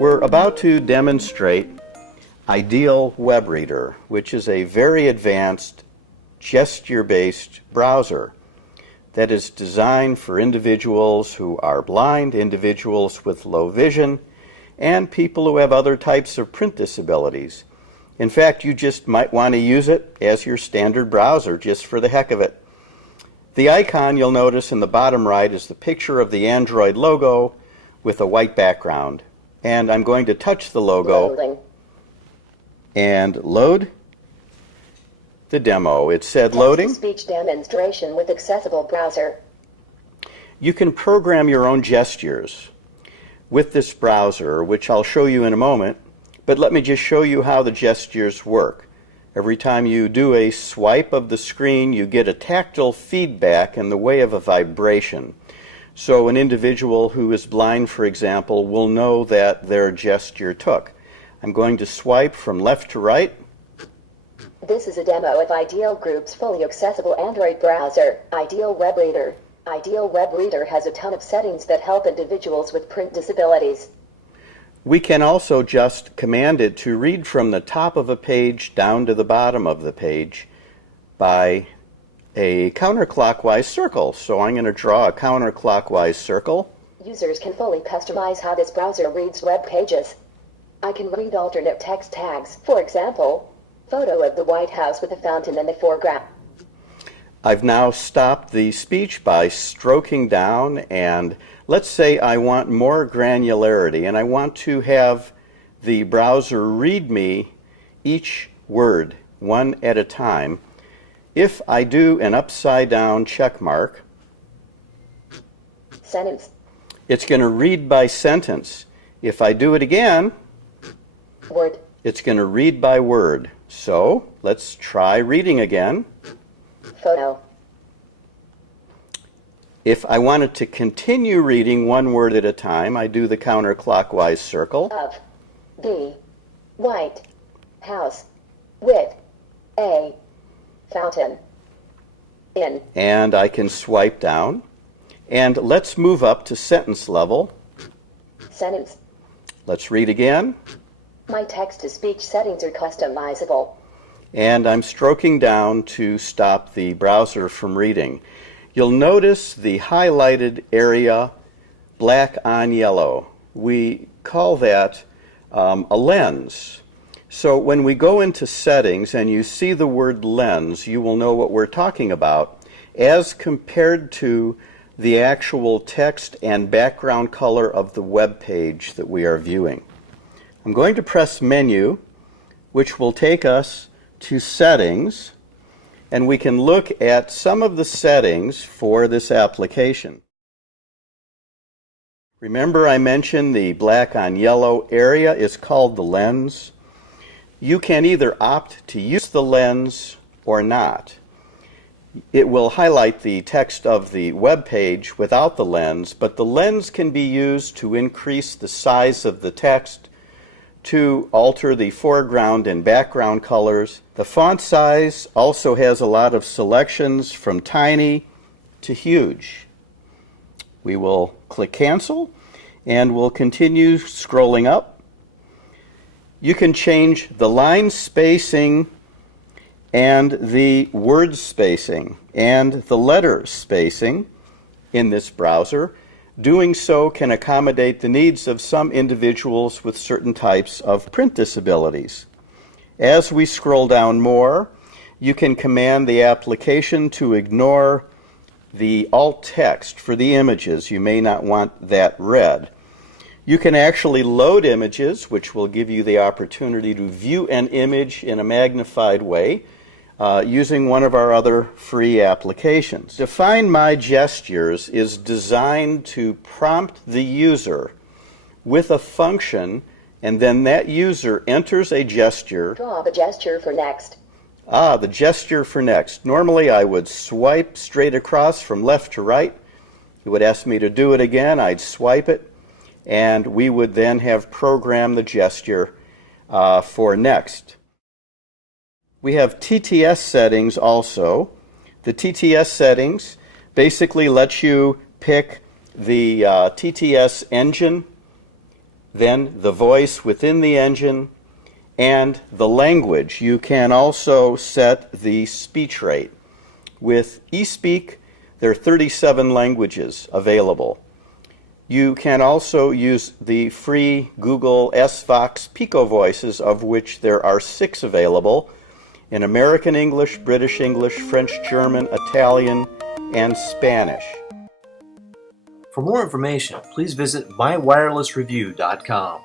We're about to demonstrate Ideal Web Reader, which is a very advanced gesture-based browser that is designed for individuals who are blind, individuals with low vision, and people who have other types of print disabilities. In fact, you just might want to use it as your standard browser just for the heck of it. The icon you'll notice in the bottom right is the picture of the Android logo with a white background. And I'm going to touch the logo and load the demo. It said loading. Speech demonstration with accessible browser. You can program your own gestures with this browser, which I'll show you in a moment, but let me just show you how the gestures work. Every time you do a swipe of the screen, you get a tactile feedback in the way of a vibration. So an individual who is blind, for example, will know that their gesture took. I'm going to swipe from left to right. This is a demo of Ideal Group's fully accessible Android browser, Ideal Web Reader. Ideal Web Reader has a ton of settings that help individuals with print disabilities. We can also just command it to read from the top of a page down to the bottom of the page by a counterclockwise circle. So I'm going to draw a counterclockwise circle. Users can fully customize how this browser reads web pages. I can read alternate text tags, for example, photo of the White House with a fountain in the foreground. I've now stopped the speech by stroking down, and let's say I want more granularity and I want to have the browser read me each word one at a time. If I do an upside down check mark, sentence, it's going to read by sentence. If I do it again, word, it's going to read by word. So let's try reading again. Photo. If I wanted to continue reading one word at a time, I do the counterclockwise circle. Of the White House with a fountain in. And I can swipe down. And let's move up to sentence level. Sentence. Let's read again. My text-to-speech settings are customizable. And I'm stroking down to stop the browser from reading. You'll notice the highlighted area black on yellow. We call that a lens. So when we go into settings and you see the word lens, you will know what we're talking about as compared to the actual text and background color of the web page that we are viewing. I'm going to press Menu, which will take us to Settings, and we can look at some of the settings for this application. Remember I mentioned the black on yellow area is called the lens. You can either opt to use the lens or not. It will highlight the text of the web page without the lens, but the lens can be used to increase the size of the text, to alter the foreground and background colors. The font size also has a lot of selections from tiny to huge. We will click Cancel and we'll continue scrolling up. You can change the line spacing and the word spacing and the letter spacing in this browser. Doing so can accommodate the needs of some individuals with certain types of print disabilities. As we scroll down more, you can command the application to ignore the alt text for the images. You may not want that read. You can actually load images, which will give you the opportunity to view an image in a magnified way using one of our other free applications. Define My Gestures is designed to prompt the user with a function, and then that user enters a gesture. Draw the gesture for next. The gesture for next. Normally I would swipe straight across from left to right. It would ask me to do it again. I'd swipe it, and we would then have programmed the gesture for next. We have TTS settings also. The TTS settings basically let you pick the TTS engine, then the voice within the engine, and the language. You can also set the speech rate. With eSpeak, there are 37 languages available. You can also use the free Google SVox Pico voices, of which there are 6 available, in American English, British English, French, German, Italian, and Spanish. For more information, please visit mywirelessreview.com.